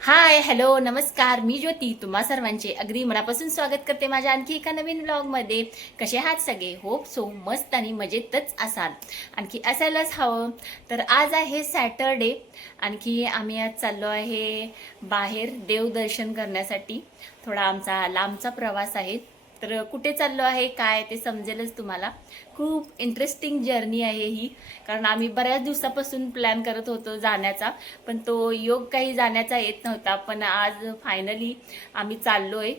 Hi hello नमस्कार, मी ज्योती तुम्हा सर्वांचे अगदी मनापासून स्वागत करते माझ्या आणखी एका नवीन ब्लॉगमध्ये. कसे आहात सगळे? होप सो मस्त आणि मजेतच असाल. आणखी असायलाच हवं. तर आज आहे सॅटरडे. आणखी आम्ही आज चाललो आहे बाहेर देवदर्शन करण्यासाठी. थोडा आमचा लांबचा प्रवास आहे. तर कुठे चाललो आहे काय ते समजेलच तुम्हाला. खूप इंटरेस्टिंग जर्नी आहे ही, कारण आम्ही बऱ्याच दिवसापासून प्लॅन करत होतो जाण्याचा, पण तो योग काही जाण्याचा येत नव्हता. पण आज फायनली आम्ही चाललोय.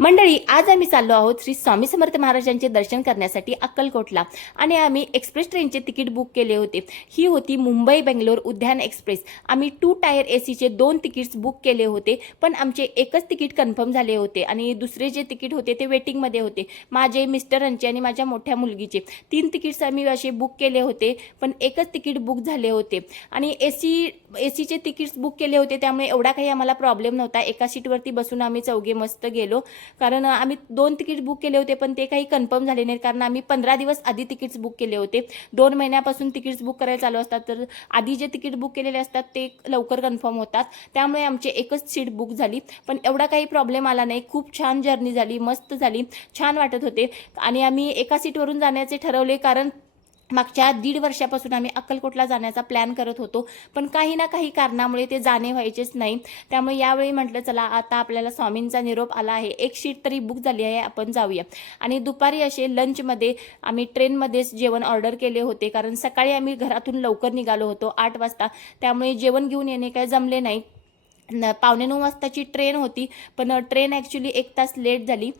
मंडळी, आज आम्ही चाललो आहोत श्री स्वामी समर्थ महाराजांचे दर्शन करण्यासाठी अक्कलकोटला. आणि आम्ही एक्सप्रेस ट्रेनचे तिकीट बुक केले होते. ही होती मुंबई बेंगलोर उद्यान एक्सप्रेस. आम्ही 2 टायर एसीचे 2 तिकीट्स बुक केले होते, पण आमचे एकच तिकीट कन्फर्म झाले होते आणि दुसरे जे तिकीट होते ते वेटिंगमध्ये होते. माझे, मिस्टरांचे आणि माझ्या मोठ्या मुलगीचे 3 तिकीट्स आम्ही असे बुक केले होते, पण एकच तिकीट बुक झाले होते. आणि एसीचे तिकीट्स बुक केले होते, त्यामुळे एवढा काही आम्हाला प्रॉब्लेम नव्हता. एका सीटवरती बसून आम्ही चौघे मस्त गेलो. कारण आम्ही 2 तिकीट बुक केले होते, पण ते काही कन्फर्म झाले नाहीत, कारण आम्ही 15 दिवस आधी तिकीट्स बुक केले होते. 2 महिन्यापासून तिकीट्स बुक करायला चालू असतात, तर आधी जे तिकीट बुक केलेले असतात ते लवकर कन्फर्म होतात. त्यामुळे आमची एकच सीट बुक झाली, पण एवढा काही प्रॉब्लेम आला नाही. खूप छान जर्नी झाली, मस्त झाली, छान वाटत होते. आणि आम्ही एका सीटवरून जाण्याचे ठरवले, कारण मागच्या 1.5 वर्षापासून आम्ही अक्कलकोटला जाण्याचा प्लॅन करत होतो, पण काही ना काही कारणामुळे ते जाणे व्हायचेच नाही. त्यामुळे यावेळी म्हटलं चला, आता आपल्याला स्वामींचा निरोप आला आहे, एक सीट तरी बुक झाली आहे, आपण जाऊया. आणि दुपारी असे लंचमध्ये आम्ही ट्रेनमध्येच जेवण ऑर्डर केले होते, कारण सकाळी आम्ही घरातून लवकर निघालो होतो 8 वाजता. त्यामुळे जेवण घेऊन येणे काही जमले नाही. 9:15 वाजताची ट्रेन होती, पण ट्रेन ॲक्च्युली 1 तास लेट झाली.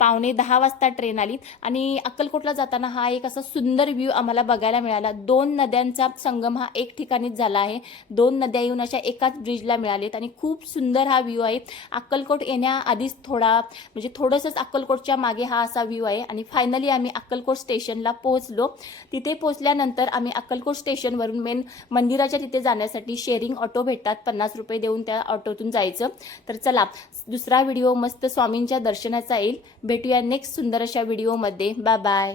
9:15 वाजता ट्रेन आली. आणि अक्कलकोटला जाताना हा एक असा सुंदर व्ह्यू आम्हाला बघायला मिळाला. 2 नद्यांचा संगम हा एक ठिकाणीच झाला आहे. 2 नद्या येऊन अशा एकाच ब्रिजला मिळालेत आणि खूप सुंदर हा व्ह्यू आहे. अक्कलकोट येण्याआधीच थोडंसंच अक्कलकोटच्या मागे हा असा व्ह्यू आहे. आणि फायनली आम्ही अक्कलकोट स्टेशनला पोहोचलो. तिथे पोहोचल्यानंतर आम्ही अक्कलकोट स्टेशनवरून मेन मंदिराच्या तिथे जाण्यासाठी शेअरिंग ऑटो भेटतात, 50 रुपये देऊन त्या ऑटोतून जायचं. तर चला, दुसरा व्हिडिओ मस्त स्वामींच्या दर्शनाचा येईल. भेटूया नेक्स्ट सुंदर अशा व्हिडिओमध्ये. Bye bye.